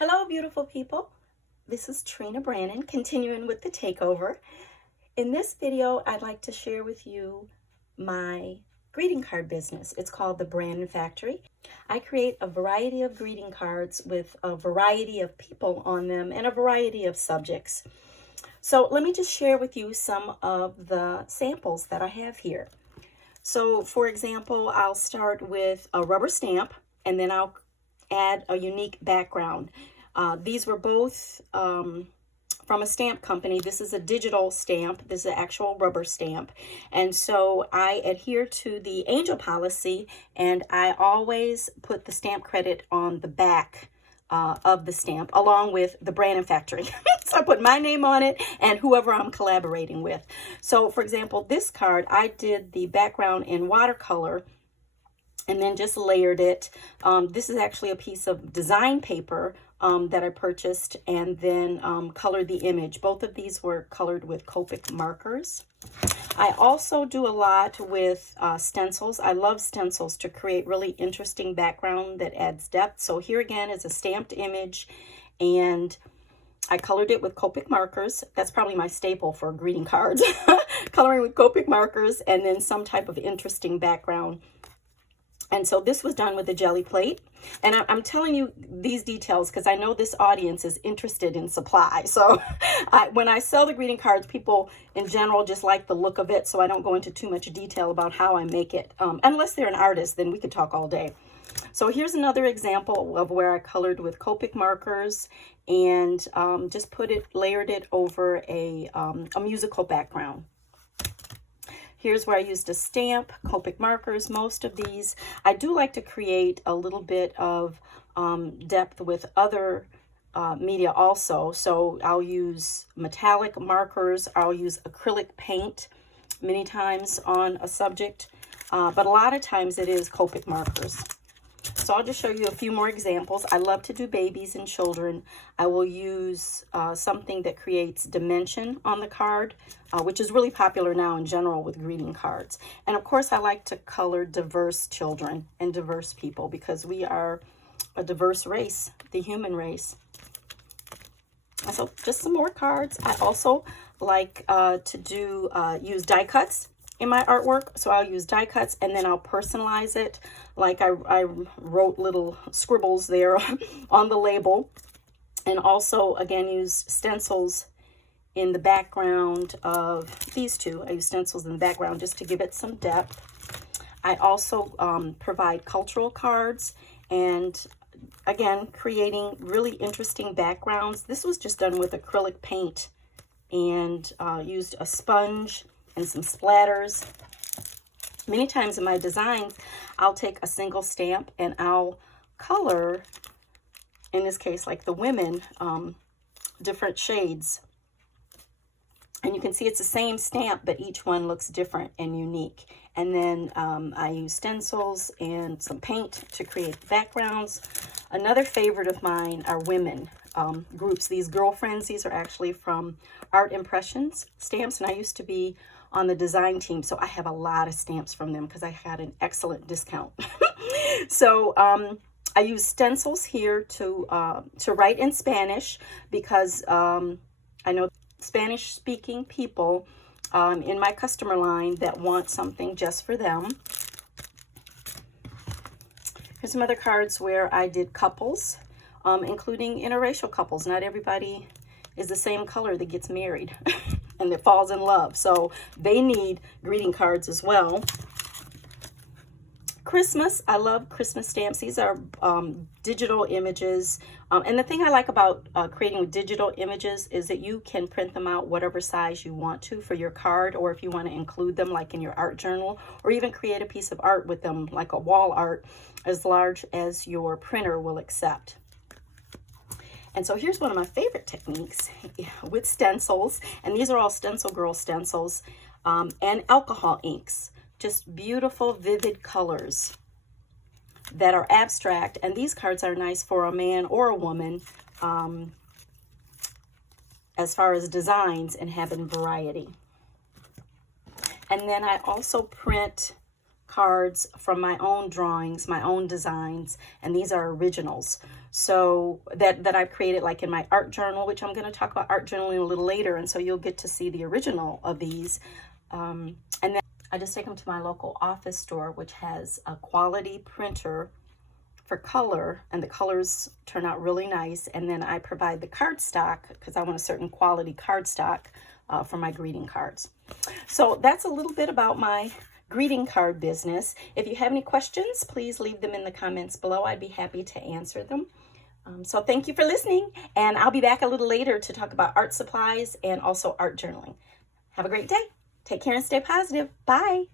Hello, beautiful people. This is Trina Brannon, continuing with the takeover. In this video, I'd like to share with you my greeting card business. It's called the Brannon Factory. I create a variety of greeting cards with a variety of people on them and a variety of subjects. So let me just share with you some of the samples that I have here. So for example, I'll start with a rubber stamp and then I'll add a unique background. These were both from a stamp company. This is a digital stamp. This is an actual rubber stamp. And so I adhere to the angel policy, and I always put the stamp credit on the back of the stamp along with the Brannon Factory. So I put my name on it and whoever I'm collaborating with. So for example, this card, I did the background in watercolor and then just layered it. This is actually a piece of design paper that I purchased and then colored the image. Both of these were colored with Copic markers. I also do a lot with stencils. I love stencils to create really interesting background that adds depth. So here again is a stamped image and I colored it with Copic markers. That's probably my staple for greeting cards. Coloring with Copic markers and then some type of interesting background. And so this was done with a jelly plate. And I'm telling you these details because I know this audience is interested in supply. So when I sell the greeting cards, people in general just like the look of it. So I don't go into too much detail about how I make it. Unless they're an artist, then we could talk all day. So here's another example of where I colored with Copic markers and just layered it over a musical background. Here's where I used a stamp, Copic markers, most of these. I do like to create a little bit of depth with other media also. So I'll use metallic markers, I'll use acrylic paint many times on a subject, but a lot of times it is Copic markers. So I'll just show you a few more examples. I love to do babies and children. I will use something that creates dimension on the card, which is really popular now in general with greeting cards. And of course, I like to color diverse children and diverse people because we are a diverse race, the human race. And so just some more cards. I also like to use die cuts in my artwork. So I'll use die cuts and then I'll personalize it. Like I wrote little scribbles there on the label. And also, again, use stencils in the background of these two. I use stencils in the background just to give it some depth. I also provide cultural cards and, again, creating really interesting backgrounds. This was just done with acrylic paint and used a sponge and some splatters. Many times in my designs, I'll take a single stamp and I'll color, in this case, like the women, different shades. And you can see it's the same stamp, but each one looks different and unique. And then I use stencils and some paint to create backgrounds. Another favorite of mine are women groups. These girlfriends, these are actually from Art Impressions stamps. And I used to be on the design team, so I have a lot of stamps from them because I had an excellent discount. So I use stencils here to write in Spanish because I know Spanish-speaking people in my customer line that want something just for them. Here's some other cards where I did couples, including interracial couples. Not everybody is the same color that gets married and that falls in love. So they need greeting cards as well. Christmas, I love Christmas stamps. These are digital images. And the thing I like about creating digital images is that you can print them out whatever size you want to for your card, or if you want to include them like in your art journal, or even create a piece of art with them like a wall art as large as your printer will accept. And so here's one of my favorite techniques with stencils. And these are all Stencil Girl stencils and alcohol inks. Just beautiful, vivid colors that are abstract. And these cards are nice for a man or a woman as far as designs and having variety. And then I also print cards from my own drawings, my own designs, and these are originals. So that I've created like in my art journal, which I'm going to talk about art journaling a little later, and so you'll get to see the original of these. And then I just take them to my local office store, which has a quality printer for color, and the colors turn out really nice. And then I provide the cardstock because I want a certain quality cardstock for my greeting cards. So that's a little bit about my greeting card business. If you have any questions, please leave them in the comments below. I'd be happy to answer them. So thank you for listening, and I'll be back a little later to talk about art supplies and also art journaling. Have a great day. Take care and stay positive. Bye.